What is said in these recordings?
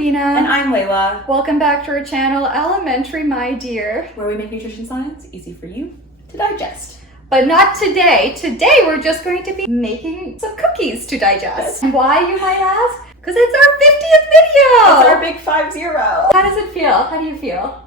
Rubina. And I'm Layla. Welcome back to our channel, Elementary My Dear, where we make nutrition science easy for you to digest. But not today. Today we're just going to be making some cookies to digest. And why, you might ask? Because it's our 50th video! It's our big 5-0. How does it feel? How do you feel?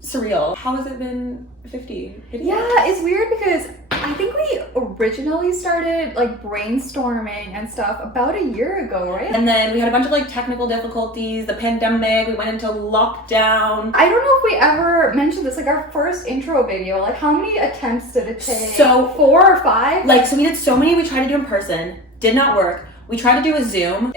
Surreal. How has it been 50 videos? Yeah, it's weird because I think we originally started like brainstorming and stuff about a year ago, right? And then we had a bunch of like technical difficulties, the pandemic, we went into lockdown. I don't know if we ever mentioned this, like our first intro video, like how many attempts did it take? So 4 or 5? Like, so we did so many, we tried to do in person, did not work. We tried to do a Zoom.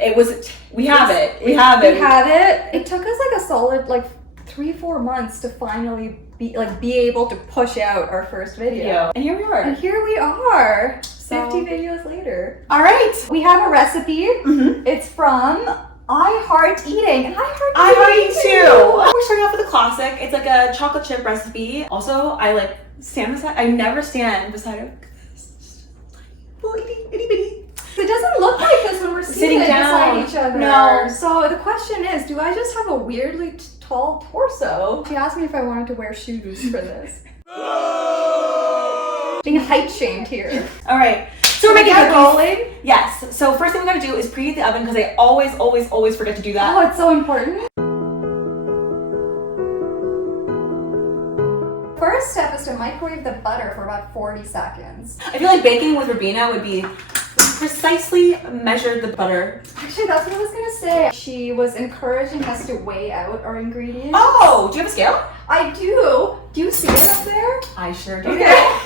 We have it. It took us like a solid like 3-4 months to finally be able to push out our first video. And here we are. And here we are, So- 50 videos later. All right. We have a recipe. Mm-hmm. It's from I Heart Eating. And I heart eating too. We're starting off with a classic. It's like a chocolate chip recipe. Also, I never stand beside a little itty bitty. It doesn't look like this when we're Sitting seated down. beside each other. No. So the question is, do I just have a weirdly tall torso? She asked me if I wanted to wear shoes for this. Being height shamed here. All right. So we're making Get cookies. rolling. Yes. So first thing we gotta do is preheat the oven because I always forget to do that. Oh, it's so important. First step is to microwave the butter for about 40 seconds. I feel like baking with Rubina would be precisely measure the butter. Actually, that's what I was gonna say. She was encouraging us to weigh out our ingredients. Oh, do you have a scale? I do. Do you see it up there? I sure do. Okay.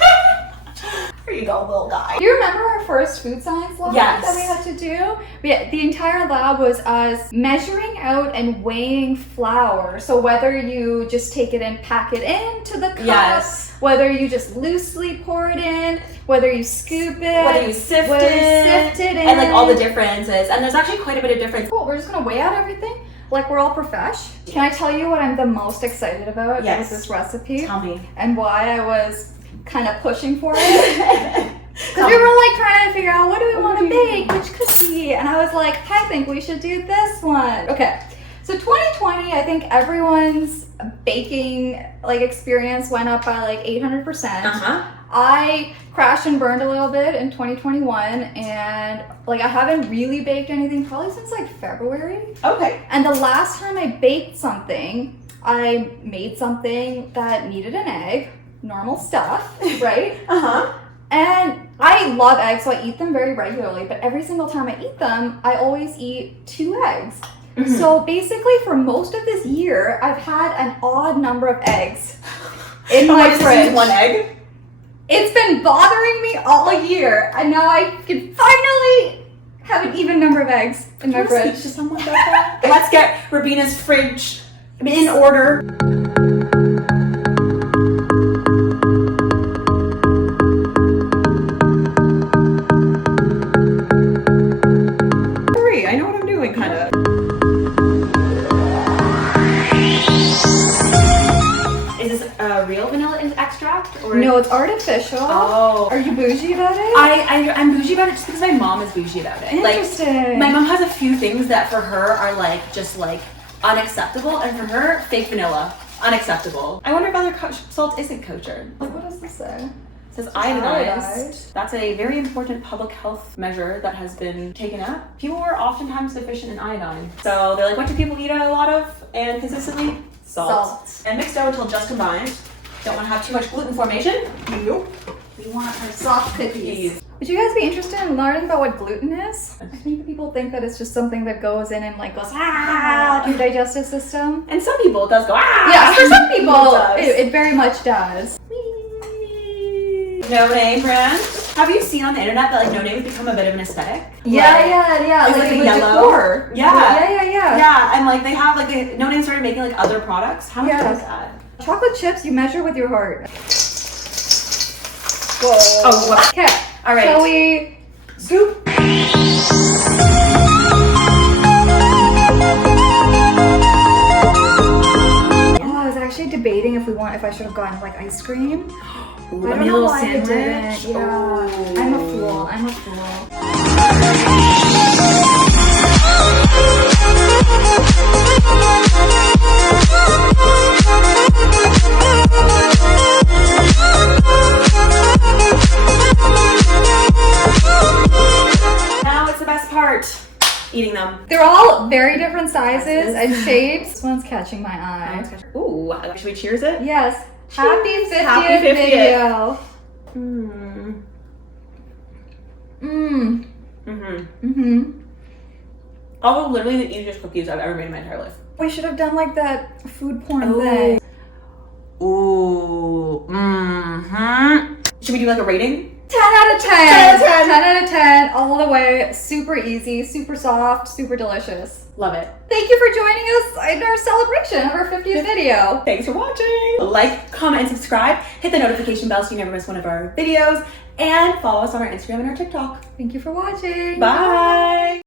Here you go, little guy. Do you remember our first food science lab Yes. that we had to do? The entire lab was us measuring out and weighing flour. So whether you just take it and pack it into the cup, Yes. whether you just loosely pour it in, whether you scoop it, Whether you sift whether you it, sift it in. and like all the differences. And there's actually quite a bit of difference. Cool, we're just gonna weigh out everything like we're all profesh. Can I tell you what I'm the most excited about Yes. with this recipe? Tell me. And why I was kind of pushing for it? Because we were like trying to figure out what do we want to bake, which cookie, and I was like, I think we should do this one. Okay, so 2020, I think everyone's baking like experience went up by like 800%. I crashed and burned a little bit in 2021, and like I haven't really baked anything probably since like February. Okay. And the last time I baked something, I made something that needed an egg, normal stuff, right? And I love eggs, so I eat them very regularly, but every single time I eat them, I always eat 2 eggs. Mhm. So basically for most of this year, I've had an odd number of eggs in my fridge. 1 egg? It's been bothering me all year, and now I can finally have an even number of eggs in my fridge. To someone about that? Let's get Rubina's fridge in order. I know what I'm doing, kind of. Is this real vanilla extract? Or? No, it's artificial. Oh. Are you bougie about it? I'm bougie about it just because my mom is bougie about it. Interesting. Like, my mom has a few things that for her are like just like unacceptable, and for her, fake vanilla, unacceptable. I wonder if other salt isn't kosher. What does this say? It says iodized. iodized. That's a very important public health measure that has been taken up. People are oftentimes deficient in iodine. So they're like, what do people eat a lot of and consistently? Salt. And mixed dough until just combined. Don't want to have too much gluten formation. Nope. We want our soft cookies. Would you guys be interested in learning about what gluten is? I think people think that it's just something that goes in and like goes to your digestive system. And some people it does go Yeah, for some people It it very much does. No Name brand. Have you seen on the internet that like No Name has become a bit of an aesthetic? Yeah. It's like a the yellow. decor. Yeah. Yeah. Yeah, and like they have like No Name started making like other products. How much Yeah. is that? Chocolate chips you measure with your heart. Whoa. Oh, what? Okay. All right. Shall we Scoop. Oh, I was actually debating if I should have gotten like ice cream. Ooh, I a don't know little why I sandwich. didn't. Yeah. Ooh. I'm a fool. I'm a fool. eating them. They're all very different sizes and shapes. This one's catching my eye. Ooh, should we cheers it? Yes. Happy 50th, Happy 50th. video. Mmm. Mmm. Mm-hmm. Mm-hmm. Also, literally the easiest cookies I've ever made in my entire life. We should have done like that food porn Ooh. thing. Ooh. Mm-hmm. Should we do like a rating? 10 out of 10. 10 out of 10. 10 out of 10. All the way. Super easy, super soft, super delicious. Love it. Thank you for joining us in our celebration of our 50th video. Thanks for watching. Like, comment, and subscribe. Hit the notification bell so you never miss one of our videos. And follow us on our Instagram and our TikTok. Thank you for watching. Bye.